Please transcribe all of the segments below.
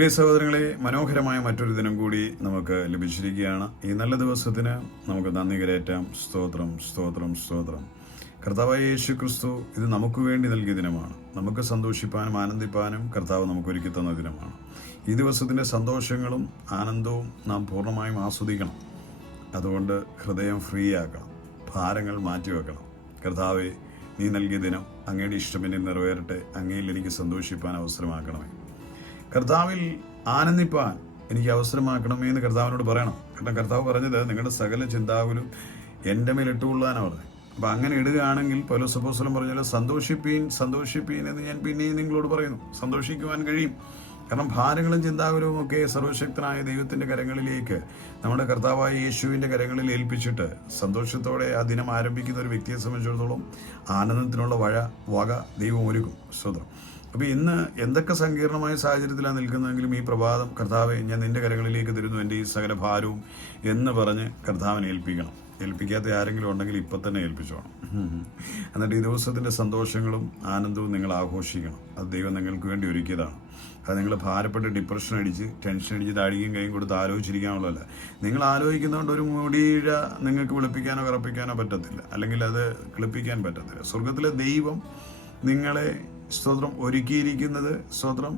പ്രിയ സഹോദരങ്ങളെ, മനോഹരമായ മറ്റൊരു ദിനം കൂടി നമുക്ക് ലഭിച്ചിരിക്കുകയാണ്. ഈ നല്ല ദിവസത്തിന് നമുക്ക് നന്ദി കരേറ്റാം. സ്തോത്രം, സ്തോത്രം, സ്തോത്രം. കർത്താവായ യേശു ക്രിസ്തു ഇത് നമുക്ക് വേണ്ടി നൽകിയ ദിനമാണ്. നമുക്ക് സന്തോഷിപ്പാനും ആനന്ദിപ്പാനും കർത്താവ് നമുക്ക് ഒരുക്കി തന്ന ദിനമാണ്. ഈ ദിവസത്തിൻ്റെ സന്തോഷങ്ങളും ആനന്ദവും നാം പൂർണ്ണമായും ആസ്വദിക്കണം. അതുകൊണ്ട് ഹൃദയം ഫ്രീ ആക്കണം, ഭാരങ്ങൾ മാറ്റിവെക്കണം. കർത്താവെ, നീ നൽകിയ ദിനം അങ്ങയുടെ ഇഷ്ടം എന്നിൽ നിറവേറട്ടെ. അങ്ങയിൽ എനിക്ക് സന്തോഷിപ്പാൻ അവസരമാക്കണമേ. കർത്താവിൽ ആനന്ദിപ്പാൻ എനിക്ക് അവസരമാക്കണമേ എന്ന് കർത്താവിനോട് പറയണം. കാരണം കർത്താവ് പറഞ്ഞത് നിങ്ങളുടെ സകല ചിന്താകുലും എൻ്റെ മേൽ ഇട്ടുകൊള്ളാനാണ് പറഞ്ഞത്. അപ്പം അങ്ങനെ ഇടുകയാണെങ്കിൽ പൗലോസ് അപ്പോസ്തലൻ പറഞ്ഞാൽ സന്തോഷിപ്പീൻ സന്തോഷിപ്പീൻ എന്ന് ഞാൻ പിന്നെയും നിങ്ങളോട് പറയുന്നു. സന്തോഷിക്കുവാൻ കഴിയും. കാരണം ഭാരങ്ങളും ചിന്താകുലവും ഒക്കെ സർവശക്തനായ ദൈവത്തിൻ്റെ കരങ്ങളിലേക്ക്, നമ്മുടെ കർത്താവായ യേശുവിൻ്റെ കരങ്ങളിൽ ഏൽപ്പിച്ചിട്ട് സന്തോഷത്തോടെ ആ ദിനം ആരംഭിക്കുന്ന ഒരു വ്യക്തിയെ സംബന്ധിച്ചിടത്തോളം ആനന്ദത്തിനുള്ള വക ദൈവം ഒരുക്കും. സ്തോത്രം. അപ്പോൾ ഇന്ന് എന്തൊക്കെ സങ്കീർണമായ സാഹചര്യത്തിലാണ് നിൽക്കുന്നതെങ്കിലും ഈ പ്രഭാതം കർത്താവെ ഞാൻ നിൻ്റെ കരങ്ങളിലേക്ക് തരുന്നു എൻ്റെ ഈ സകല ഭാരവും എന്ന് പറഞ്ഞ് കർത്താവിനെ ഏൽപ്പിക്കണം. ഏൽപ്പിക്കാത്ത ആരെങ്കിലും ഉണ്ടെങ്കിൽ ഇപ്പം തന്നെ ഏൽപ്പിച്ചോണം. എന്നിട്ട് ഈ ദിവസത്തിൻ്റെ സന്തോഷങ്ങളും ആനന്ദവും നിങ്ങൾ ആഘോഷിക്കണം. അത് ദൈവം നിങ്ങൾക്ക് വേണ്ടി ഒരുക്കിയതാണ്. അത് നിങ്ങൾ ഭാരപ്പെട്ട് ഡിപ്രഷൻ അടിച്ച് ടെൻഷൻ അടിച്ച് താടിയും കൈയും കൊടുത്ത് ആലോചിച്ചിരിക്കാനുള്ളതല്ല. നിങ്ങൾ ആലോചിക്കുന്നതുകൊണ്ട് ഒരു മുടിയിഴ നിങ്ങൾക്ക് വെളുപ്പിക്കാനോ കറപ്പിക്കാനോ പറ്റത്തില്ല, അല്ലെങ്കിൽ അത് കിളിപ്പിക്കാൻ പറ്റത്തില്ല. സ്വർഗത്തിലെ ദൈവം നിങ്ങളെ സ്തോത്രം ഒരുക്കിയിരിക്കുന്നത് സ്തോത്രം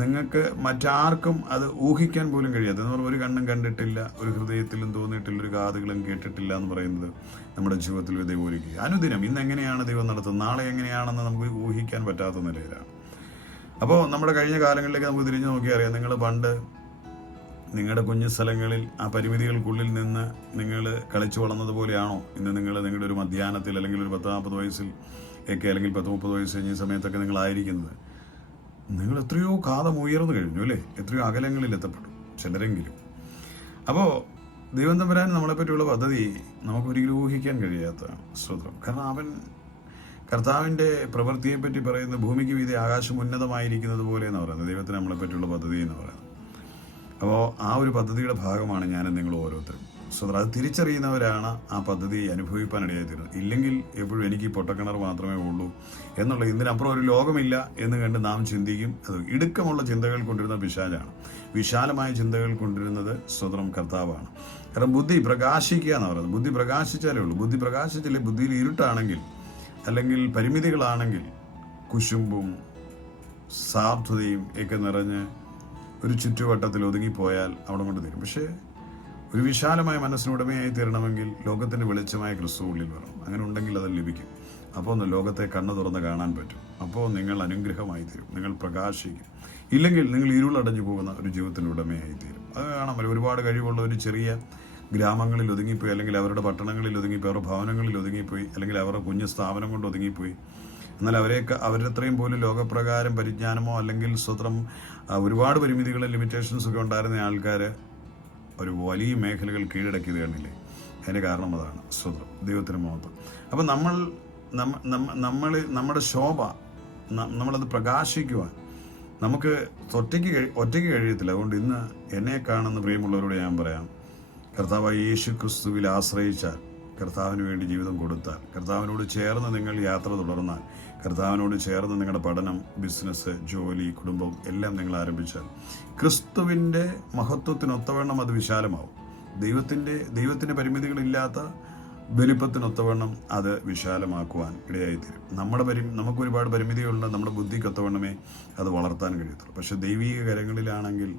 നിങ്ങൾക്ക് മറ്റാർക്കും അത് ഊഹിക്കാൻ പോലും കഴിയാത്ത, എന്ന് പറഞ്ഞാൽ ഒരു കണ്ണും കണ്ടിട്ടില്ല, ഒരു ഹൃദയത്തിലും തോന്നിയിട്ടില്ല, ഒരു കാതുകളും കേട്ടിട്ടില്ല എന്ന് പറയുന്നത് നമ്മുടെ ജീവിതത്തിൽ ദൈവം ഒരുക്കി. അനുദിനം ഇന്ന് എങ്ങനെയാണ് ദൈവം നടത്തുന്നത്, നാളെ എങ്ങനെയാണെന്ന് നമുക്ക് ഊഹിക്കാൻ പറ്റാത്ത നിലയിലാണ്. അപ്പോൾ നമ്മുടെ കഴിഞ്ഞ കാലങ്ങളിലേക്ക് നമുക്ക് തിരിഞ്ഞു നോക്കിയാൽ അറിയാം. നിങ്ങൾ പണ്ട് നിങ്ങളുടെ കുഞ്ഞു സ്ഥലങ്ങളിൽ ആ പരിമിതികൾക്കുള്ളിൽ നിന്ന് നിങ്ങൾ കളിച്ചു വളർന്നതുപോലെയാണോ ഇന്ന് നിങ്ങൾ നിങ്ങളുടെ ഒരു മധ്യാഹ്നത്തിൽ അല്ലെങ്കിൽ ഒരു 10-40 വയസ്സിൽ ഒക്കെ അല്ലെങ്കിൽ 10-30 വയസ്സ് കഴിഞ്ഞ സമയത്തൊക്കെ നിങ്ങളായിരിക്കുന്നത്? നിങ്ങൾ എത്രയോ കാതം ഉയർന്നു കഴിഞ്ഞു അല്ലേ? എത്രയോ അകലങ്ങളിൽ എത്തപ്പെട്ടു ചിലരെങ്കിലും. അപ്പോൾ ദൈവം തമ്പുരാൻ നമ്മളെപ്പറ്റിയുള്ള പദ്ധതി നമുക്കൊരിക്കലും ഊഹിക്കാൻ കഴിയാത്തതാണ്. സ്തോത്രം. കാരണം അവൻ കർത്താവിൻ്റെ പ്രവൃത്തിയെപ്പറ്റി പറയുന്നത് ഭൂമിക്ക് വീതി ആകാശം ഉന്നതമായിരിക്കുന്നത് പോലെ എന്ന് പറയുന്നത് ദൈവത്തിന് നമ്മളെപ്പറ്റിയുള്ള പദ്ധതി എന്ന് പറയുന്നത്. അപ്പോൾ ആ ഒരു പദ്ധതിയുടെ ഭാഗമാണ് ഞാനും നിങ്ങൾ ഓരോരുത്തരും. സ്വതന്ത്രം. അത് തിരിച്ചറിയുന്നവരാണ് ആ പദ്ധതി അനുഭവിപ്പാനിടയായി തീരുന്നത്. ഇല്ലെങ്കിൽ എപ്പോഴും എനിക്ക് ഈ പൊട്ടക്കിണർ മാത്രമേ ഉള്ളൂ എന്നുള്ള, ഇതിനപ്പുറം ഒരു ലോകമില്ല എന്ന് കണ്ട് നാം ചിന്തിക്കും. അത് ഇടുക്കമുള്ള ചിന്തകൾ കൊണ്ടിരുന്ന പിശാചാണ്. വിശാലമായ ചിന്തകൾ കൊണ്ടിരുന്നത് സ്വതന്ത്രം കർത്താവാണ്. കാരണം ബുദ്ധി പ്രകാശിക്കുക എന്ന് പറയുന്നത്. ബുദ്ധി പ്രകാശിച്ചാലേ ഉള്ളൂ. ബുദ്ധി പ്രകാശിച്ചില്ലേ, ബുദ്ധിയിൽ ഇരുട്ടാണെങ്കിൽ അല്ലെങ്കിൽ പരിമിതികളാണെങ്കിൽ കുശുമ്പും സാധുതയും ഒക്കെ നിറഞ്ഞ് ഒരു ചുറ്റുവട്ടത്തിൽ ഒതുങ്ങിപ്പോയാൽ അവിടെ കൊണ്ട് തരും. പക്ഷേ ഒരു വിശാലമായ മനസ്സിനുടമയായി തീരണമെങ്കിൽ ലോകത്തിൻ്റെ വെളിച്ചമായ ക്രിസ്തു ഉള്ളിൽ വരണം. അങ്ങനെ ഉണ്ടെങ്കിൽ അത് ലഭിക്കും. അപ്പോൾ ഒന്ന് ലോകത്തെ കണ്ണ് തുറന്ന് കാണാൻ പറ്റും. അപ്പോൾ നിങ്ങൾ അനുഗ്രഹമായി തീരും, നിങ്ങൾ പ്രകാശിക്കും. ഇല്ലെങ്കിൽ നിങ്ങൾ ഇരുളടഞ്ഞു പോകുന്ന ഒരു ജീവിതത്തിൻ്റെ ഉടമയായി തീരും. അത് കാണാൻ പറ്റും. ഒരുപാട് കഴിവുള്ള ഒരു ചെറിയ ഗ്രാമങ്ങളിൽ ഒതുങ്ങിപ്പോയി, അല്ലെങ്കിൽ അവരുടെ പട്ടണങ്ങളിൽ ഒതുങ്ങിപ്പോയി, അവരുടെ ഭവനങ്ങളിൽ ഒതുങ്ങിപ്പോയി, അല്ലെങ്കിൽ അവരുടെ കുഞ്ഞു സ്ഥാപനം കൊണ്ട് ഒതുങ്ങിപ്പോയി. എന്നാൽ അവരത്രയും പോലും ലോകപ്രകാരം പരിജ്ഞാനമോ അല്ലെങ്കിൽ സ്വതന്ത്രം ഒരുപാട് പരിമിതികളും ലിമിറ്റേഷൻസ് ഒക്കെ ഉണ്ടായിരുന്ന ആൾക്കാർ ഒരു വലിയ മേഖലകൾ കീഴടക്കിയത് കണ്ടില്ലേ? അതിൻ്റെ കാരണം അതാണ്. സ്വതന്ത്രം. ദൈവത്തിന് മഹത്വം. അപ്പം നമ്മുടെ ശോഭ നമ്മളത് പ്രകാശിക്കുവാൻ നമുക്ക് ഒറ്റയ്ക്ക് കഴിയത്തില്ല. അതുകൊണ്ട് ഇന്ന് എന്നെ കാണുന്ന പ്രിയമുള്ളവരോട് ഞാൻ പറയാം, കർത്താവായ യേശു ക്രിസ്തുവിൽ ആശ്രയിച്ചാൽ, കർത്താവിന് വേണ്ടി ജീവിതം കൊടുത്താൽ, കർത്താവിനോട് ചേർന്ന് നിങ്ങൾ യാത്ര തുടർന്നാൽ, കർത്താവിനോട് ചേർന്ന് നിങ്ങളുടെ പഠനം, ബിസിനസ്, ജോലി, കുടുംബം എല്ലാം നിങ്ങൾ ആരംഭിച്ചാൽ ക്രിസ്തുവിൻ്റെ മഹത്വത്തിനൊത്തവണ്ണം അത് വിശാലമാവും. ദൈവത്തിൻ്റെ പരിമിതികളില്ലാത്ത വലിപ്പത്തിനൊത്തവണ്ണം അത് വിശാലമാക്കുവാൻ ഇടയായിത്തീരും. നമുക്ക് ഒരുപാട് പരിമിതികളുണ്ട്. നമ്മുടെ ബുദ്ധിക്കൊത്തവണ്ണമേ അത് വളർത്താൻ കഴിയത്തുള്ളൂ. പക്ഷെ ദൈവീക കരങ്ങളിലാണെങ്കിൽ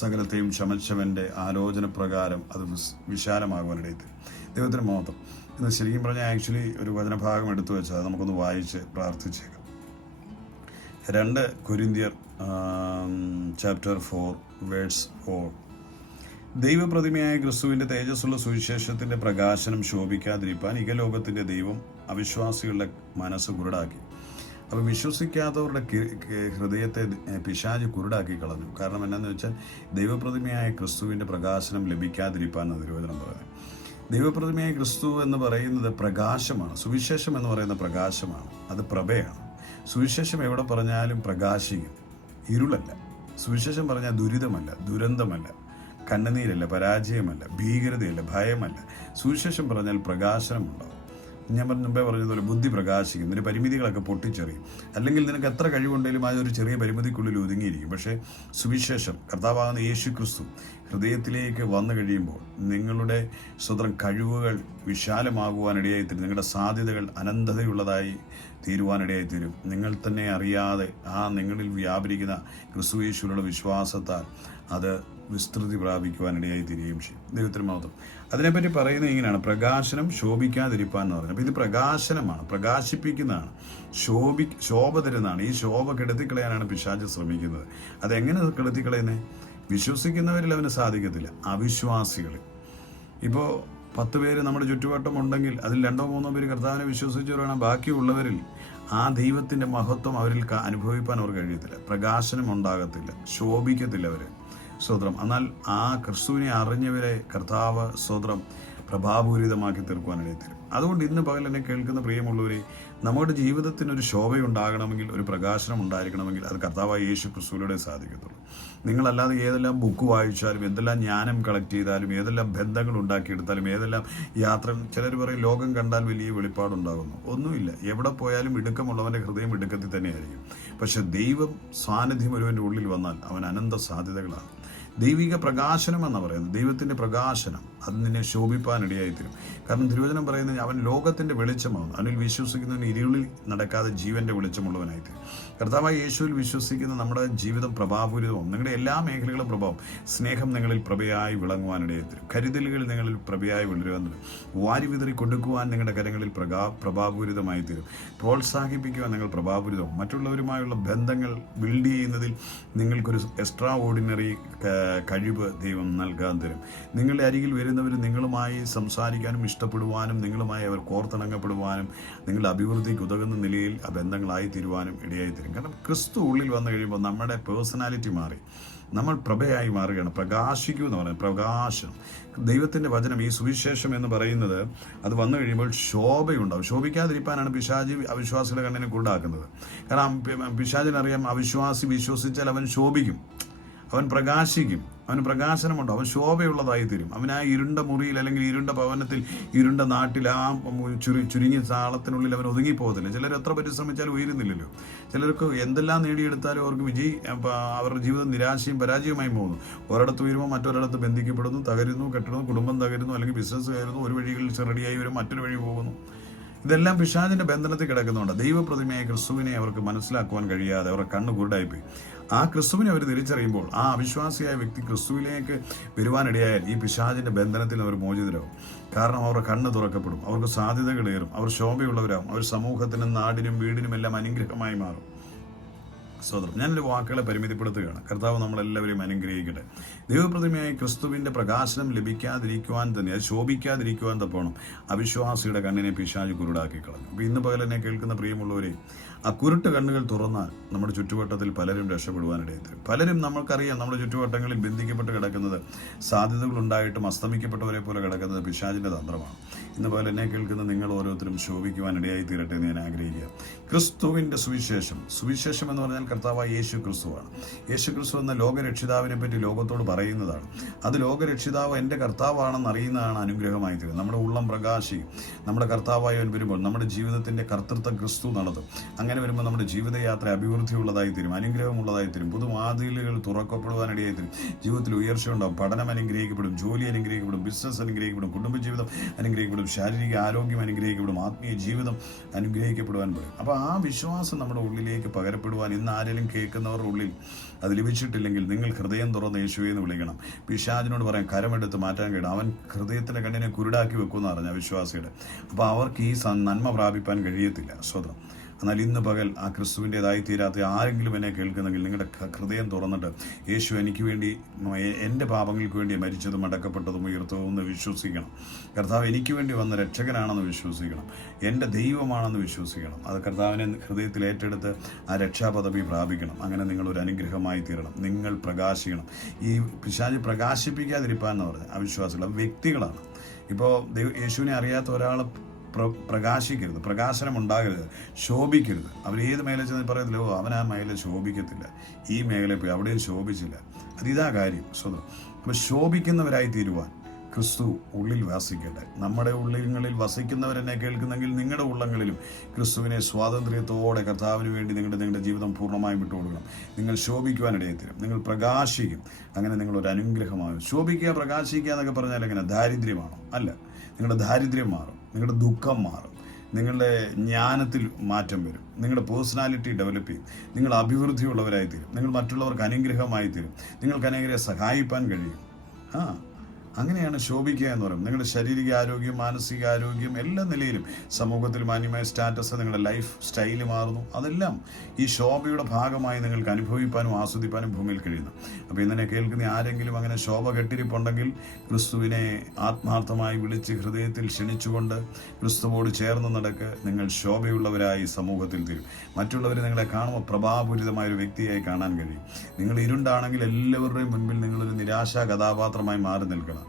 സകലത്തെയും ചമച്ചവൻ്റെ ആലോചന പ്രകാരം അത് വിശാലമാകുവാനിടയായിത്തീരും. ദൈവത്തിന് മഹത്വം. ഇന്ന് ശരിക്കും പറഞ്ഞാൽ ആക്ച്വലി ഒരു വചനഭാഗം എടുത്തു വെച്ചാൽ നമുക്കൊന്ന് വായിച്ച് പ്രാർത്ഥിച്ചേക്കാം. 2 കൊരിന്ത്യർ ചാപ്റ്റർ 4 വേഴ്സ് 4. ദൈവപ്രതിമയായ ക്രിസ്തുവിൻ്റെ തേജസ്സുള്ള സുവിശേഷത്തിൻ്റെ പ്രകാശനം ശോഭിക്കാതിരിക്കാൻ ഇഹലോകത്തിൻ്റെ ദൈവം അവിശ്വാസികളുടെ മനസ്സ് കുരുടാക്കി. അപ്പോൾ വിശ്വസിക്കാത്തവരുടെ ഹൃദയത്തെ പിശാച് കുരുടാക്കി കളഞ്ഞു. കാരണം എന്താണെന്ന് വെച്ചാൽ ദൈവപ്രതിമയായ ക്രിസ്തുവിൻ്റെ പ്രകാശനം ലഭിക്കാതിരിക്കാൻ തിരുവചനം പറയുന്നത്. ദൈവപ്രതിമയായ ക്രിസ്തു എന്ന് പറയുന്നത് പ്രകാശമാണ്. സുവിശേഷം എന്ന് പറയുന്ന പ്രകാശമാണ്. അത് പ്രഭയാണ്. സുവിശേഷം എവിടെ പറഞ്ഞാലും പ്രകാശിക്കും, ഇരുളല്ല. സുവിശേഷം പറഞ്ഞാൽ ദുരിതമല്ല, ദുരന്തമല്ല, കണ്ണുനീരല്ല, പരാജയമല്ല, ഭീകരതയല്ല, ഭയമല്ല. സുവിശേഷം പറഞ്ഞാൽ പ്രകാശനമുണ്ടാവും. ഞാൻ മുമ്പേ പറഞ്ഞതുപോലെ ബുദ്ധി പ്രകാശിക്കും, നിന്റെ പരിമിതികളൊക്കെ പൊട്ടിച്ചെറിയും. അല്ലെങ്കിൽ നിനക്ക് എത്ര കഴിവുണ്ടെങ്കിലും അതൊരു ചെറിയ പരിമിതിക്കുള്ളിൽ ഒതുങ്ങിയിരിക്കും. പക്ഷേ സുവിശേഷം, കർത്താവാകുന്ന യേശു ക്രിസ്തു ഹൃദയത്തിലേക്ക് വന്നു കഴിയുമ്പോൾ നിങ്ങളുടെ സ്വന്തം കഴിവുകൾ വിശാലമാകുവാനിടയായിത്തീരും. നിങ്ങളുടെ സാധ്യതകൾ അനന്തതയുള്ളതായി തീരുവാനിടയായിത്തീരും. നിങ്ങൾ തന്നെ അറിയാതെ നിങ്ങളിൽ വ്യാപരിക്കുന്ന ക്രിസ്തു യേശുവിലുള്ള വിശ്വാസത്താൽ അത് വിസ്തൃതി പ്രാപിക്കുവാനിടയായി തീരുകയും ചെയ്യും. ദൈവത്തിന് മഹത്വം. അതിനെപ്പറ്റി പറയുന്നത് ഇങ്ങനെയാണ്: പ്രകാശനം ശോഭിക്കാതിരിപ്പാൻ എന്ന് പറയുന്നത്. അപ്പോൾ ഇത് പ്രകാശനമാണ്, പ്രകാശിപ്പിക്കുന്നതാണ്, ശോഭ തരുന്നതാണ്. ഈ ശോഭ കെടുത്തിക്കളയാനാണ് പിശാച് ശ്രമിക്കുന്നത്. അതെങ്ങനെ കെടുത്തിക്കളയുന്നത്? വിശ്വസിക്കുന്നവരിൽ അവന് സാധിക്കത്തില്ല, അവിശ്വാസികളിൽ. ഇപ്പോൾ 10 പേര് നമ്മുടെ ചുറ്റുവട്ടം ഉണ്ടെങ്കിൽ അതിൽ 2-3 പേര് കർത്താവിനെ വിശ്വസിച്ചവരാണ്. ബാക്കിയുള്ളവരിൽ ആ ദൈവത്തിൻ്റെ മഹത്വം അവരിൽ അനുഭവിപ്പാൻ അവർക്ക് കഴിയത്തില്ല. പ്രകാശനം ഉണ്ടാകത്തില്ല, ശോഭിക്കത്തില്ല അവർ. സ്തോത്രം. എന്നാൽ ആ ക്രിസ്തുവിനെ അറിഞ്ഞവരെ കർത്താവ് സ്തോത്രം പ്രഭാപൂരിതമാക്കി തീർക്കുവാനിടയിൽ തരും. അതുകൊണ്ട് ഇന്ന് പകൽ എന്നെ കേൾക്കുന്ന പ്രിയമുള്ളവരെ, നമ്മുടെ ജീവിതത്തിനൊരു ശോഭയുണ്ടാകണമെങ്കിൽ, ഒരു പ്രകാശനം ഉണ്ടായിരിക്കണമെങ്കിൽ അത് കർത്താവായ യേശു ക്രിസ്തുവിലൂടെ സാധിക്കത്തുള്ളൂ. നിങ്ങളല്ലാതെ ഏതെല്ലാം ബുക്ക് വായിച്ചാലും, എന്തെല്ലാം ജ്ഞാനം കളക്ട് ചെയ്താലും, ഏതെല്ലാം ബന്ധങ്ങൾ ഉണ്ടാക്കിയെടുത്താലും, ഏതെല്ലാം യാത്ര, ചിലർ പറയും ലോകം കണ്ടാൽ വലിയ വെളിപ്പാടുണ്ടാകുന്നു. ഒന്നുമില്ല. എവിടെ പോയാലും ഇടുക്കമുള്ളവൻ്റെ ഹൃദയം ഇടുക്കത്തിൽ തന്നെയായിരിക്കും. പക്ഷെ ദൈവം സാന്നിധ്യം ഒരുവൻ്റെ ഉള്ളിൽ വന്നാൽ അവൻ അനന്ത സാധ്യതകളാണ്. ദൈവിക പ്രകാശനം എന്ന് പറയുന്നത്, ദൈവത്തിൻ്റെ പ്രകാശനം, അത് നിന്നെ ശോഭിപ്പാനിടയായിത്തീരും. കാരണം തിരുവചനം പറയുന്നത് അവൻ ലോകത്തിൻ്റെ വെളിച്ചമാണ്, അവനിൽ വിശ്വസിക്കുന്നവന് ഇരുളിൽ നടക്കാതെ ജീവൻ്റെ വെളിച്ചമുള്ളവനായിത്തീരും. കർത്താവായ യേശുവിൽ വിശ്വസിക്കുന്ന നമ്മുടെ ജീവിതം പ്രഭാപൂരിതവും, നിങ്ങളുടെ എല്ലാ മേഖലകളും പ്രഭാവം. സ്നേഹം നിങ്ങളിൽ പ്രഭയായി വിളങ്ങുവാനിടയായിത്തീരും. കരുതലുകൾ നിങ്ങളിൽ പ്രഭയായി വിളരുവാൻ തരും. വാരി വിതറി കൊടുക്കുവാൻ നിങ്ങളുടെ കരങ്ങളിൽ പ്രഭാപൂരിതമായി തീരും. പ്രോത്സാഹിപ്പിക്കുവാൻ നിങ്ങൾ പ്രഭാപൂരിതവും. മറ്റുള്ളവരുമായുള്ള ബന്ധങ്ങൾ ബിൽഡ് ചെയ്യുന്നതിൽ നിങ്ങൾക്കൊരു എക്സ്ട്രാ ഓർഡിനറി കഴിവ് ദൈവം നൽകാൻ തരും. നിങ്ങളുടെ അരികിൽ വരുന്നവർ നിങ്ങളുമായി സംസാരിക്കാനും ഇഷ്ടപ്പെടുവാനും, നിങ്ങളുമായി അവർ കോർത്തിണങ്ങപ്പെടുവാനും, നിങ്ങളുടെ അഭിവൃദ്ധിക്ക് ഉതകുന്ന നിലയിൽ ആ ബന്ധങ്ങളായി തീരുവാനും ഇടയായിത്തീരും. കാരണം ക്രിസ്തു ഉള്ളിൽ വന്നു കഴിയുമ്പോൾ നമ്മുടെ പേഴ്സണാലിറ്റി മാറി, നമ്മൾ പ്രഭയായി മാറുകയാണ്. പ്രകാശിക്കൂ എന്ന് പറയുന്നത് പ്രകാശം. ദൈവത്തിൻ്റെ വചനം, ഈ സുവിശേഷം എന്ന് പറയുന്നത്, അത് വന്നു കഴിയുമ്പോൾ ശോഭയുണ്ടാവും. ശോഭിക്കാതിരിക്കാനാണ് പിശാചി അവിശ്വാസികളുടെ കണ്ണിനെ കുരുടാക്കുന്നത്. കാരണം പിശാചിനറിയാം, അവിശ്വാസി വിശ്വസിച്ചാൽ അവൻ ശോഭിക്കും, അവൻ പ്രകാശിക്കും, അവന് പ്രകാശനമുണ്ടോ, അവൻ ശോഭയുള്ളതായി തീരും. അവൻ ആ ഇരുണ്ട മുറിയിൽ അല്ലെങ്കിൽ ഇരുണ്ട ഭവനത്തിൽ, ഇരുണ്ട നാട്ടിൽ, ആ ചുരുങ്ങിയ താളത്തിനുള്ളിൽ അവൻ ഒതുങ്ങിപ്പോകത്തില്ല. ചിലർ എത്ര പരിശ്രമിച്ചാലും ഉയരുന്നില്ലല്ലോ. ചിലർക്ക് എന്തെല്ലാം നേടിയെടുത്താലും അവർക്ക് അവരുടെ ജീവിതം നിരാശയും പരാജയവുമായി പോകുന്നു. ഒരിടത്ത് ഉയരുമ്പോൾ മറ്റൊരിടത്ത് ബന്ധിക്കപ്പെടുന്നു, തകരുന്നു, കെട്ടുന്നു, കുടുംബം തകരുന്നു, അല്ലെങ്കിൽ ബിസിനസ് കയറുന്നു, ഒരു വഴികളിൽ റെഡിയായി വരും, മറ്റൊരു വഴി പോകുന്നു. ഇതെല്ലാം പിശാചിന്റെ ബന്ധനത്തിൽ കിടക്കുന്നുണ്ട്. ദൈവപ്രതിമയായ ക്രിസ്തുവിനെ അവർക്ക് മനസ്സിലാക്കുവാൻ കഴിയാതെ അവരുടെ കണ്ണ് കുരുടായിപ്പോയി. ആ ക്രിസ്തുവിനെ അവർ തിരിച്ചറിയുമ്പോൾ, ആ അവിശ്വാസിയായ വ്യക്തി ക്രിസ്തുവിലേക്ക് വരുവാനിടയായാൽ ഈ പിശാചിന്റെ ബന്ധനത്തിൽ അവർ മോചിതരാകും. കാരണം അവരുടെ കണ്ണ് തുറക്കപ്പെടും, അവർക്ക് സാധ്യതകളേറും, അവർ ശോഭയുള്ളവരാകും, അവർ സമൂഹത്തിനും നാടിനും വീടിനും എല്ലാം അനുഗ്രഹമായി മാറും. സ്തോത്രം. ഞാനൊരു വാക്കുകളെ പരിമിതിപ്പെടുത്തുകയാണ്. കർത്താവ് നമ്മളെല്ലാവരെയും അനുഗ്രഹിക്കട്ടെ. ദൈവപ്രതിമയായി ക്രിസ്തുവിൻ്റെ പ്രകാശനം ലഭിക്കാതിരിക്കുവാൻ തന്നെ, അത് ശോഭിക്കാതിരിക്കുവാൻ തപ്പോണം അവിശ്വാസിയുടെ കണ്ണിനെ പിശാച് കുരുടാക്കി കളഞ്ഞു. അപ്പോൾ ഇന്ന് പകൽ എന്നെ കേൾക്കുന്ന പ്രിയമുള്ളവരെ, ആ കുരുട്ട് കണ്ണുകൾ തുറന്നാൽ നമ്മുടെ ചുറ്റുവട്ടത്തിൽ പലരും രക്ഷപ്പെടുവാനിടയെത്തും. പലരും നമുക്കറിയാം, നമ്മുടെ ചുറ്റുവട്ടങ്ങളിൽ ബന്ധിക്കപ്പെട്ട് കിടക്കുന്നത്, സാധ്യതകളുണ്ടായിട്ടും അസ്തമിക്കപ്പെട്ടവരെ പോലെ കിടക്കുന്നത് പിശാചിൻ്റെ തന്ത്രമാണ്. ഇന്ന് പകൽ എന്നെ കേൾക്കുന്ന നിങ്ങൾ ഓരോരുത്തരും ശോഭിക്കുവാനിടയായി തീരട്ടെ എന്ന് ഞാൻ ആഗ്രഹിക്കുക. ക്രിസ്തുവിൻ്റെ സുവിശേഷം എന്ന് പറഞ്ഞാൽ കർത്താവായ യേശു ക്രിസ്തുവാണ്. യേശു ക്രിസ്തു എന്ന ലോകരക്ഷിതാവിനെ പറ്റി ലോകത്തോട് പറയുന്നതാണ്. അത് ലോകരക്ഷിതാവ് എൻ്റെ കർത്താവാണെന്ന് അറിയുന്നതാണ് അനുഗ്രഹമായി തീരുന്നത്. നമ്മുടെ ഉള്ളം പ്രകാശിക്കും. നമ്മുടെ കർത്താവായവൻ വരുമ്പോൾ നമ്മുടെ ജീവിതത്തിൻ്റെ കർത്തൃത്വം ക്രിസ്തു നടത്തും. അങ്ങനെ വരുമ്പോൾ നമ്മുടെ ജീവിതയാത്ര അഭിവൃദ്ധിയുള്ളതായി തീരും, അനുഗ്രഹമുള്ളതായി തീരും, പുതുവാതിലുകൾ തുറക്കപ്പെടുവാനിടയായി തീരും. ജീവിതത്തിൽ ഉയർച്ച ഉണ്ടാവും, പഠനം അനുഗ്രഹിക്കപ്പെടും, ജോലി അനുഗ്രഹിക്കപ്പെടും, ബിസിനസ് അനുഗ്രഹിക്കപ്പെടും, കുടുംബജീവിതം അനുഗ്രഹിക്കപ്പെടും, ശാരീരിക ആരോഗ്യം അനുഗ്രഹിക്കപ്പെടും, ആത്മീയ ജീവിതം അനുഗ്രഹിക്കപ്പെടുവാൻ പറയും. അപ്പോൾ ആ വിശ്വാസം നമ്മുടെ ഉള്ളിലേക്ക് പകരപ്പെടുവാൻ ഇന്ന് ആരെങ്കിലും കേൾക്കുന്നവരുടെ ഉള്ളിൽ അത് ലഭിച്ചിട്ടില്ലെങ്കിൽ, നിങ്ങൾ ഹൃദയം തുറന്ന് യേശുവേ എന്ന് വിളിക്കണം. പിശാചിനോട് പറയാം, കരമെടുത്ത് മാറ്റാൻ കഴിയണം. അവൻ ഹൃദയത്തിൻ്റെ കണ്ണിനെ കുരുടാക്കി വെക്കുമെന്ന് പറഞ്ഞ വിശ്വാസിയുടെ. അപ്പോൾ അവർക്ക് ഈ നന്മ പ്രാപിപ്പാൻ കഴിയത്തില്ല. സ്വതം. എന്നാൽ ഇന്ന് പകൽ ആ ക്രിസ്തുവിൻ്റെതായി തീരാത്ത ആരെങ്കിലും എന്നെ കേൾക്കുന്നെങ്കിൽ, നിങ്ങളുടെ ഹൃദയം തുറന്നിട്ട് യേശു എനിക്ക് വേണ്ടി, എൻ്റെ പാപങ്ങൾക്ക് വേണ്ടി മരിച്ചതും അടക്കപ്പെട്ടതും ഉയർത്തതും എന്ന് വിശ്വസിക്കണം. കർത്താവ് എനിക്ക് വേണ്ടി വന്ന രക്ഷകനാണെന്ന് വിശ്വസിക്കണം, എൻ്റെ ദൈവമാണെന്ന് വിശ്വസിക്കണം. അത് കർത്താവിനെ ഹൃദയത്തിൽ ഏറ്റെടുത്ത് ആ രക്ഷാപദവി പ്രാപിക്കണം. അങ്ങനെ നിങ്ങളൊരു അനുഗ്രഹമായി തീരണം. നിങ്ങൾ പ്രകാശിക്കണം. ഈ പിശാച് പ്രകാശിപ്പിക്കാതിരിപ്പാൻ എന്ന് പറഞ്ഞാൽ അവിശ്വാസികൾ വ്യക്തികളാണ്. ഇപ്പോൾ യേശുവിനെ അറിയാത്ത ഒരാൾ പ്രകാശിക്കരുത്, പ്രകാശനം ഉണ്ടാകരുത്, ശോഭിക്കരുത്. അവരേത് മേഖല ചെന്ന് പറയത്തില്ലോ, അവൻ ആ മേഖല ശോഭിക്കത്തില്ല, ഈ മേഖല പോയി അവിടെയും ശോഭിച്ചില്ല. അതിതാ കാര്യം. സ്വതം. അപ്പോൾ ശോഭിക്കുന്നവരായി തീരുവാൻ ക്രിസ്തു ഉള്ളിൽ വസിക്കട്ടെ. നമ്മുടെ ഉള്ളിങ്ങളിൽ വസിക്കുന്നവരെന്നെ കേൾക്കുന്നെങ്കിൽ നിങ്ങളുടെ ഉള്ളങ്ങളിലും ക്രിസ്തുവിനെ സ്വാതന്ത്ര്യത്തോടെ കർത്താവിന് വേണ്ടി നിങ്ങളുടെ ജീവിതം പൂർണ്ണമായും വിട്ടുകൊടുക്കണം. നിങ്ങൾ ശോഭിക്കുവാനിടയെത്തരും, നിങ്ങൾ പ്രകാശിക്കും. അങ്ങനെ നിങ്ങളൊരു അനുഗ്രഹമാകും. ശോഭിക്കുക, പ്രകാശിക്കുക എന്നൊക്കെ പറഞ്ഞാൽ എങ്ങനെ? ദാരിദ്ര്യമാണോ? അല്ല. നിങ്ങളുടെ ദാരിദ്ര്യം മാറും, നിങ്ങളുടെ ദുഃഖം മാറും, നിങ്ങളുടെ ജ്ഞാനത്തിൽ മാറ്റം വരും, നിങ്ങളുടെ പേഴ്സണാലിറ്റി ഡെവലപ്പ് ചെയ്യും, നിങ്ങൾ അഭിവൃദ്ധിയുള്ളവരായി തീരും, നിങ്ങൾ മറ്റുള്ളവർക്ക് അനുഗ്രഹമായി തീരും, നിങ്ങൾക്ക് അനേകരെ സഹായിപ്പാൻ കഴിയും. അങ്ങനെയാണ് ശോഭിക്കുക എന്ന് പറയുന്നത്. നിങ്ങളുടെ ശാരീരിക ആരോഗ്യം, മാനസിക ആരോഗ്യം, എല്ലാ നിലയിലും സമൂഹത്തിൽ മാന്യമായ സ്റ്റാറ്റസ്, നിങ്ങളുടെ ലൈഫ് സ്റ്റൈല് മാറുന്നു. അതെല്ലാം ഈ ശോഭയുടെ ഭാഗമായി നിങ്ങൾക്ക് അനുഭവിപ്പാനും ആസ്വദിപ്പാനും ഭൂമിയിൽ കഴിയുന്നു. അപ്പോൾ ഇന്നെ കേൾക്കുന്ന ആരെങ്കിലും അങ്ങനെ ശോഭ കെട്ടിരിപ്പുണ്ടെങ്കിൽ ക്രിസ്തുവിനെ ആത്മാർത്ഥമായി വിളിച്ച് ഹൃദയത്തിൽ ക്ഷണിച്ചുകൊണ്ട് ക്രിസ്തുവോട് ചേർന്ന് നടക്ക്. നിങ്ങൾ ശോഭയുള്ളവരായി സമൂഹത്തിൽ തീരും. മറ്റുള്ളവർ നിങ്ങളെ കാണുമ്പോൾ പ്രഭാപൂരിതമായൊരു വ്യക്തിയായി കാണാൻ കഴിയും. നിങ്ങൾ ഇരുണ്ടാണെങ്കിൽ എല്ലാവരുടെയും മുൻപിൽ നിങ്ങളൊരു നിരാശാ കഥാപാത്രമായി മാറി നിൽക്കണം.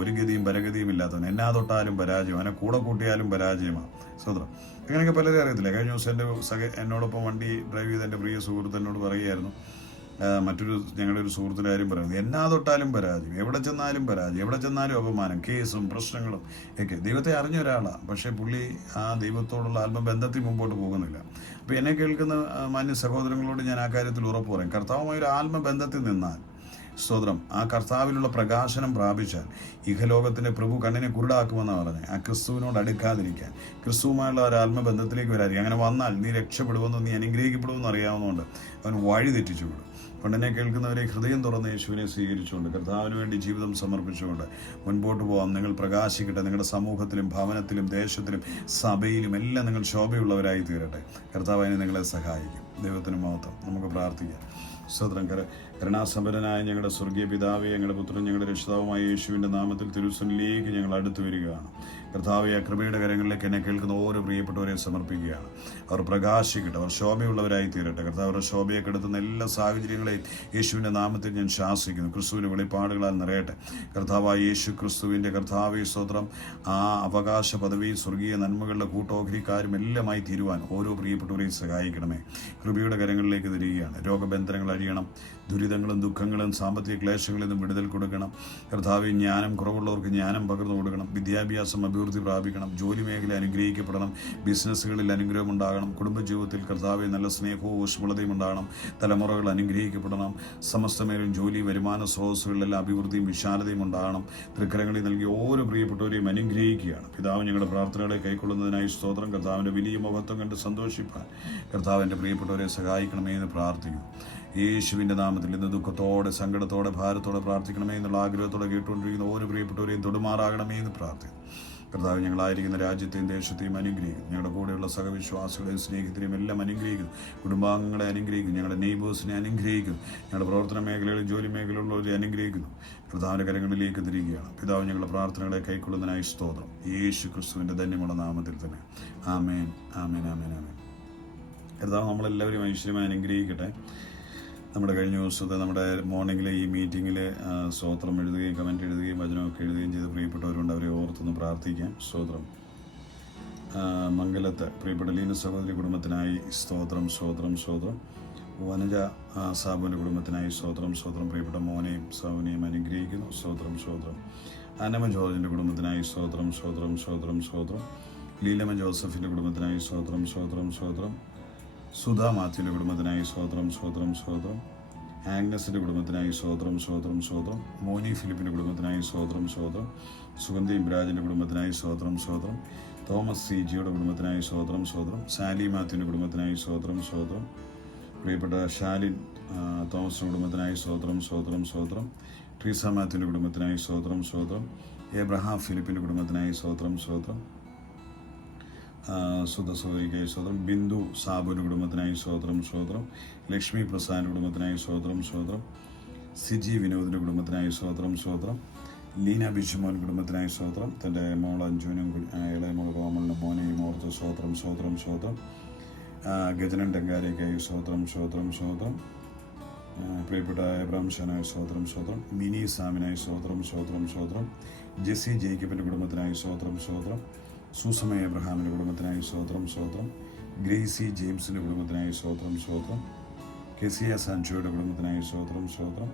ഒരു ഗതിയും പരഗതിയും ഇല്ലാത്തവൻ, എന്നാ തൊട്ടാലും പരാജയം, അവനെ കൂടെ കൂട്ടിയാലും പരാജയമാണ്. സ്വതന്ത്രം. അങ്ങനെയൊക്കെ പലരും അറിയത്തില്ല. കഴിഞ്ഞ ദിവസം എന്നോടൊപ്പം വണ്ടി ഡ്രൈവ് ചെയ്ത എൻ്റെ പ്രിയ സുഹൃത്ത് എന്നോട് പറയുകയായിരുന്നു, ഞങ്ങളുടെ ഒരു സുഹൃത്തിൻ്റെ കാര്യം പറയുന്നത്, എന്നാ തൊട്ടാലും പരാജയം, എവിടെ ചെന്നാലും പരാജയം, എവിടെ ചെന്നാലും അപമാനം, കേസും പ്രശ്നങ്ങളും ഒക്കെ. ദൈവത്തെ അറിഞ്ഞ ഒരാളാണ്, പക്ഷേ പുള്ളി ആ ദൈവത്തോടുള്ള ആത്മബന്ധത്തിൽ മുമ്പോട്ട് പോകുന്നില്ല. അപ്പോൾ എന്നെ കേൾക്കുന്ന മാന്യ സഹോദരങ്ങളോട് ഞാൻ ആ കാര്യത്തിൽ ഉറപ്പ് പറയും, കർത്താവുമായി ഒരു ആത്മബന്ധത്തിൽ നിന്നാൽ, സ്തോത്രം, ആ കർത്താവിലുള്ള പ്രകാശനം പ്രാപിച്ചാൽ ഇഹലോകത്തിൻ്റെ പ്രഭു കണ്ണിനെ കുരുടാക്കുമെന്നാണ് പറഞ്ഞത്. ആ ക്രിസ്തുവിനോട് അടുക്കാതിരിക്കാൻ, ക്രിസ്തുവുമായുള്ള ഒരു ആത്മബന്ധത്തിലേക്ക് വരാതിരിക്കും. അങ്ങനെ വന്നാൽ നീ രക്ഷപ്പെടുമെന്നോ നീ അനുഗ്രഹിക്കപ്പെടുമെന്ന് അറിയാവുന്നതുകൊണ്ട് അവൻ വഴി തെറ്റിച്ചു വിടും. അതുകൊണ്ട് എന്നെ കേൾക്കുന്നവരെ ഹൃദയം തുറന്ന് യേശുവിനെ സ്വീകരിച്ചുകൊണ്ട് കർത്താവിന് വേണ്ടി ജീവിതം സമർപ്പിച്ചുകൊണ്ട് മുൻപോട്ട് പോകാം. നിങ്ങൾ പ്രകാശിക്കട്ടെ. നിങ്ങളുടെ സമൂഹത്തിലും ഭവനത്തിലും ദേശത്തിലും സഭയിലും എല്ലാം നിങ്ങൾ ശോഭയുള്ളവരായി തീരട്ടെ. കർത്താവിനെ നിങ്ങളെ സഹായിക്കും. ദൈവത്തിന് മഹത്വം. നമുക്ക് പ്രാർത്ഥിക്കാം. സ്തോത്രം. കരുണാസമ്പന്നനായ ഞങ്ങളുടെ സ്വർഗീയ പിതാവേ, ഞങ്ങളുടെ പുത്രൻ, ഞങ്ങളുടെ രക്ഷിതാവുമായ യേശുവിൻ്റെ നാമത്തിൽ തിരുസന്നിധിയിലേക്ക് ഞങ്ങൾ അടുത്തു വരികയാണ്. കർത്താവേ, ആ കൃപയുടെ കരങ്ങളിലേക്ക് എന്നെ കേൾക്കുന്ന ഓരോ പ്രിയപ്പെട്ടവരെ സമർപ്പിക്കുകയാണ്. അവർ പ്രകാശിക്കട്ടെ, അവർ ശോഭയുള്ളവരായി തീരട്ടെ. കർത്താവ് അവരുടെ ശോഭയെ കെടുത്തുന്ന എല്ലാ സാഹചര്യങ്ങളെയും യേശുവിൻ്റെ നാമത്തിൽ ഞാൻ ശാസിക്കുന്നു. ക്രിസ്തുവിൻ്റെ വെളിപ്പാടുകളാൽ നിറയട്ടെ. കർത്താവായ യേശു ക്രിസ്തുവിൻ്റെ കർത്താവേ സ്തോത്രം, ആ അവകാശ പദവി സ്വർഗീയ നന്മകളുടെ കൂട്ടോഹരിക്കാരും എല്ലാമായി തീരുവാൻ ഓരോ പ്രിയപ്പെട്ടവരെയും സഹായിക്കണമേ. കൃപയുടെ കരങ്ങളിലേക്ക് തിരികുകയാണ്. രോഗബന്ധങ്ങൾ അഴിയണം. ദുരിതങ്ങളും ദുഃഖങ്ങളും സാമ്പത്തിക ക്ലേശങ്ങളിൽ നിന്നും വിടുതൽ കൊടുക്കണം. കർത്താവേ, ജ്ഞാനം കുറവുള്ളവർക്ക് ജ്ഞാനം പകർന്നു കൊടുക്കണം. വിദ്യാഭ്യാസം അഭിവൃദ്ധി പ്രാപിക്കണം. ജോലി മേഖല അനുഗ്രഹിക്കപ്പെടണം. ബിസിനസ്സുകളിൽ അനുഗ്രഹം ഉണ്ടാകണം. കുടുംബജീവിതത്തിൽ കർത്താവേ നല്ല സ്നേഹവും ഊഷ്മളതയും ഉണ്ടാകണം. തലമുറകൾ അനുഗ്രഹിക്കപ്പെടണം. സമസ്തമേലും ജോലി, വരുമാന സ്രോതസ്സുകളിലെല്ലാം അഭിവൃദ്ധിയും വിശാലതയും ഉണ്ടാകണം. തൃക്കരങ്ങളിൽ നൽകിയ ഓരോ പ്രിയപ്പെട്ടവരെയും അനുഗ്രഹിക്കുകയാണ്. പിതാവ്, ഞങ്ങളുടെ പ്രാർത്ഥനകളെ കൈക്കൊള്ളുന്നതിനായി സ്തോത്രം. കർത്താവിൻ്റെ വലിയ മഹത്വം കണ്ട് സന്തോഷിപ്പാൻ കർത്താവിൻ്റെ പ്രിയപ്പെട്ടവരെ സഹായിക്കണമേ എന്ന് പ്രാർത്ഥിക്കുന്നു. യേശുവിൻ്റെ നാമത്തിൽ ഇന്ന് ദുഃഖത്തോടെ, സങ്കടത്തോടെ, ഭാരത്തോടെ പ്രാർത്ഥിക്കണമേ എന്നുള്ള ആഗ്രഹത്തോടെ കേട്ടുകൊണ്ടിരിക്കുന്ന ഓരോ പ്രിയപ്പെട്ടവരെയും തൊടുമാറാകണമേ എന്ന് പ്രാർത്ഥിക്കുന്നു. കർത്താവ്, ഞങ്ങളായിരിക്കുന്ന രാജ്യത്തെയും ദേശത്തെയും അനുഗ്രഹിക്കും. ഞങ്ങളുടെ കൂടെയുള്ള സഹവിശ്വാസികളെയും സ്നേഹിതരെയും എല്ലാം അനുഗ്രഹിക്കും. കുടുംബാംഗങ്ങളെ അനുഗ്രഹിക്കും. ഞങ്ങളുടെ നെയ്ബേഴ്സിനെ അനുഗ്രഹിക്കും. ഞങ്ങളുടെ പ്രവർത്തന മേഖലകളിൽ, ജോലി മേഖലകളിലുള്ളവരെ അനുഗ്രഹിക്കുന്നു. കർത്താവിൻ്റെ കരങ്ങളിലേക്ക് തിരികുകയാണ്. പിതാവ്, ഞങ്ങളുടെ പ്രാർത്ഥനകളെ കൈക്കൊള്ളുന്നതിനായി സ്തോത്രം. യേശു ക്രിസ്തുവിൻ്റെ ധന്യമുള്ള നാമത്തിൽ തന്നെ. ആമേൻ, ആമേൻ, ആമേൻ, ആമേൻ. കർത്താവ് നമ്മളെല്ലാവരും ഐശ്വര്യമായി അനുഗ്രഹിക്കട്ടെ. നമ്മുടെ കഴിഞ്ഞ ദിവസത്തെ നമ്മുടെ മോർണിംഗിലെ ഈ മീറ്റിങ്ങിൽ സ്തോത്രം എഴുതുകയും കമൻറ്റ് എഴുതുകയും വചനമൊക്കെ എഴുതുകയും ചെയ്ത് പ്രിയപ്പെട്ടവരുണ്ട്. അവരെ ഓർത്തൊന്ന് പ്രാർത്ഥിക്കാം. സ്തോത്രം. മംഗലത്ത് പ്രിയപ്പെട്ട ലീന സഹോദരി കുടുംബത്തിനായി സ്തോത്രം, സ്തോത്രം, സ്തോത്രം. വനജ സാബുവിൻ്റെ കുടുംബത്തിനായി സ്തോത്രം, സ്തോത്രം. പ്രിയപ്പെട്ട മോനെയും സാബുവിനെയും അനുഗ്രഹിക്കുന്നു. സ്തോത്രം, സ്തോത്രം. അന്നമ്മ ജോർജിൻ്റെ കുടുംബത്തിനായി സ്തോത്രം, സ്തോത്രം, സ്തോത്രം, സ്തോത്രം. ലീലമ്മ ജോസഫിൻ്റെ കുടുംബത്തിനായി സ്തോത്രം, സ്തോത്രം, സ്തോത്രം. സുധാ മാത്യുവിൻ്റെ കുടുംബത്തിനായി സ്തോത്രം, സ്തോത്രം, സ്തോത്രം. ആഗ്നസിൻ്റെ കുടുംബത്തിനായി സ്തോത്രം, സ്തോത്രം, സ്തോത്രം. മോനി ഫിലിപ്പിൻ്റെ കുടുംബത്തിനായി സ്തോത്രം, സ്തോത്രം. സുഗന്ധി ഇബ്രാജിൻ്റെ കുടുംബത്തിനായി സ്തോത്രം, സ്തോത്രം. തോമസ് സി ജിയുടെ കുടുംബത്തിനായി സ്തോത്രം, സ്തോത്രം. സാലി മാത്യുവിൻ്റെ കുടുംബത്തിനായി സ്തോത്രം, സ്തോത്രം. പ്രിയപ്പെട്ട ഷാലിൻ തോമസിൻ്റെ കുടുംബത്തിനായി സ്തോത്രം, സ്തോത്രം, സ്തോത്രം. ട്രീസ മാത്യുവിൻ്റെ കുടുംബത്തിനായി സ്തോത്രം, സ്തോത്രം. എബ്രഹാം ഫിലിപ്പിൻ്റെ കുടുംബത്തിനായി സ്തോത്രം, സ്തോത്രം. സുധസോയിക്കായി സ്തോത്രം. ബിന്ദു സാബുവിൻ്റെ കുടുംബത്തിനായി സ്തോത്രം, സ്തോത്രം. ലക്ഷ്മി പ്രസാദിൻ്റെ കുടുംബത്തിനായി സ്തോത്രം, സ്തോത്രം. സിജി വിനോദിൻ്റെ കുടുംബത്തിനായി സ്തോത്രം, സ്തോത്രം. ലീന ബിഷുമോൻ കുടുംബത്തിനായി സ്തോത്രം. തൻ്റെ മോൾ അഞ്ജുവിനും ഇളയ മോൾ കോമളിൻ്റെ മോനെയും ഓർത്ത് സ്തോത്രം, സ്തോത്രം, സ്തോത്രം. ഗജനൻ ടെങ്കാരയ്ക്കായി സ്തോത്രം, സ്തോത്രം, സ്തോത്രം. പ്രിയപ്പെട്ട എബ്രാം ഷാനായി സ്തോത്രം, സ്തോത്രം. മിനി സാമിനായി സ്തോത്രം, സ്തോത്രം, സ്തോത്രം. ജെസ്സി ജേക്കബിൻ്റെ കുടുംബത്തിനായി സ്തോത്രം, സ്തോത്രം. സൂസമയ എബ്രഹാമിൻ്റെ കുടുംബത്തിനായി സ്തോത്രം, സ്തോത്രം. ഗ്രേസി ജെയിംസിൻ്റെ കുടുംബത്തിനായി സ്തോത്രം, സ്തോത്രം. കെസിയ സാൻചോയുടെ കുടുംബത്തിനായി സ്തോത്രം, സ്തോത്രം.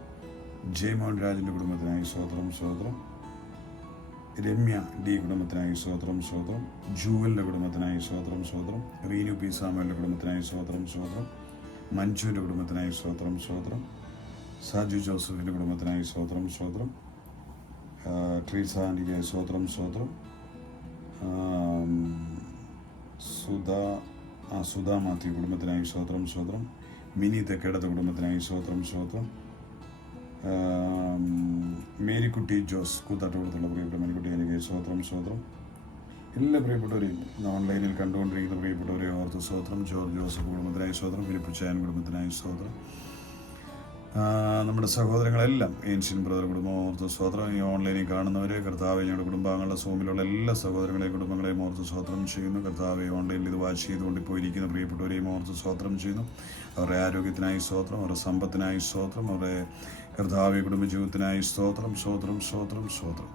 ജയമോഹൻ രാജിൻ്റെ കുടുംബത്തിനായി സ്തോത്രം, സ്തോത്രം. രമ്യ ഡി കുടുംബത്തിനായി സ്വോത്രം സ്വോത്രം. ജൂവലിൻ്റെ കുടുംബത്തിനായി സ്വോത്രം സ്വോത്രം. റീനു പി സാമുവലിൻ്റെ കുടുംബത്തിനായി സ്വോത്രം സ്വോത്രം. മഞ്ജുവിൻ്റെ കുടുംബത്തിനായി സ്വോത്രം സ്വോത്രം. സാജു ജോസഫിൻ്റെ കുടുംബത്തിനായി സ്വോത്രം സ്വോത്രം. ട്രീസ ആൻറ്റിക്കായി സ്വോത്രം സ്വോത്രം. സുധാ മാത്യു കുടുംബത്തിനായി സ്വോത്രം സ്വോത്രം. മിനി തെക്കേടത്തെ കുടുംബത്തിനായി സ്വോത്രം സ്വോത്രം. മേരിക്കുട്ടി ജോസ് കൂത്താട്ടുകുളത്തുള്ള പ്രിയപ്പെട്ട മേരിക്കുട്ടി എനിക്ക് സ്വോത്രം സ്വോത്രം. എല്ലാ പ്രിയപ്പെട്ടവരെയും ഓൺലൈനിൽ കണ്ടുകൊണ്ടിരിക്കുന്ന പ്രിയപ്പെട്ടവരെ ഓർത്ത് സ്വോത്രം. ജോർജ് ജോസഫ് കുടുംബത്തിനായി സ്വോത്രം. ഫിലിപ്പ് ചാൻ കുടുംബത്തിനായി സ്വോത്രം. നമ്മുടെ സഹോദരങ്ങളെല്ലാം ഏൻഷ്യൻ ബ്രദർ കുടുംബം ഓർത്ത് സ്വോത്രം. ഈ ഓൺലൈനിൽ കാണുന്നവരെ കർത്താവെ, ഞങ്ങളുടെ കുടുംബാംഗങ്ങളുടെ സോമിലുള്ള എല്ലാ സഹോദരങ്ങളെയും കുടുംബങ്ങളെയും ഓർത്ത് സ്വോത്രം ചെയ്യുന്നു. കർത്താവെ, ഓൺലൈനിൽ ഇത് വാച്ച് ചെയ്തുകൊണ്ട് ഇപ്പോൾ ഇരിക്കുന്ന പ്രിയപ്പെട്ടവരെയും ഓർത്ത് സ്വോത്രം ചെയ്യുന്നു. അവരുടെ ആരോഗ്യത്തിനായി സ്വോത്രം, അവരുടെ സമ്പത്തിനായി സ്വോത്രം, അവരുടെ കർത്താവെ കുടുംബജീവിതത്തിനായി സ്വോത്രം സ്വോത്രം സ്വോത്രം സ്വോത്രം.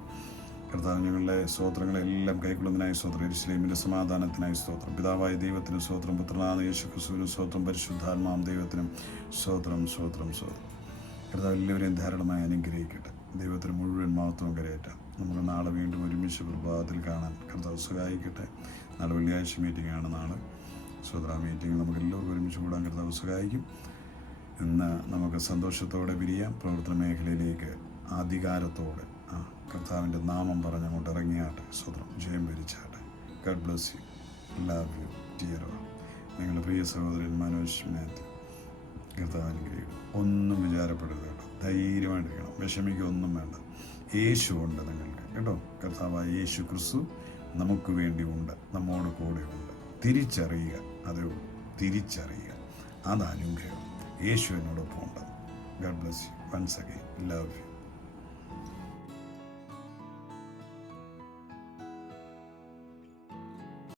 കർത്താവ്, ഞങ്ങളുടെ സ്തോത്രങ്ങളെല്ലാം കൈക്കൊള്ളുന്നതിനായി സ്തോത്രം. യെരൂശലേമിൻ്റെ സമാധാനത്തിനായി സ്തോത്രം. പിതാവായ ദൈവത്തിന് സ്തോത്രം. പുത്രനായ യേശു ക്രിസ്തുവിന് സ്തോത്രം. പരിശുദ്ധാത്മാം ദൈവത്തിനും സ്തോത്രം സ്തോത്രം സ്തോത്രം. കർത്താവ് എല്ലാവരെയും ധാരാളമായി അനുഗ്രഹിക്കട്ടെ. ദൈവത്തിന് മുഴുവൻ മഹത്വം കരയറ്റാം. നമുക്ക് നാളെ വീണ്ടും ഒരുമിച്ച് പ്രഭാതത്തിൽ കാണാൻ കർത്താവ് സഹായിക്കട്ടെ. നാളെ വെള്ളിയാഴ്ച മീറ്റിംഗ് ആണ്. നാളെ സ്വതന്ത്ര മീറ്റിംഗ് നമുക്ക് എല്ലാവർക്കും ഒരുമിച്ച് കൂടാൻ കർത്താവ് സഹായിക്കും. ഇന്ന് നമുക്ക് സന്തോഷത്തോടെ പിരിയാം. പ്രവർത്തന മേഖലയിലേക്ക് അധികാരത്തോടെ കർത്താവിൻ്റെ നാമം പറഞ്ഞങ്ങോട്ട് ഇറങ്ങിയാട്ടെ. സ്വതന്ത്രം ജയം ഭരിച്ചാട്ടെ. God bless you. Love you dear all. നിങ്ങളുടെ പ്രിയ സഹോദരൻ മനോജ് മാത്യു. കർത്താവ് അനുഗ്രഹിക്കും. ഒന്നും വിചാരപ്പെടരുത് കേട്ടോ. ധൈര്യമായിട്ടിരിക്കണം. വിഷമിക്കൊന്നും വേണ്ട. യേശു ഉണ്ട് നിങ്ങൾക്ക് കേട്ടോ. കർത്താവായ യേശു ക്രിസ്തു നമുക്ക് വേണ്ടി ഉണ്ട്, നമ്മോട് കൂടെ ഉണ്ട്. തിരിച്ചറിയുക, അതേ ഉള്ളൂ. തിരിച്ചറിയുക, അത് അനുഗ്രഹം. യേശു എന്നോടൊപ്പം ഉണ്ട്. God bless you. Once again love U.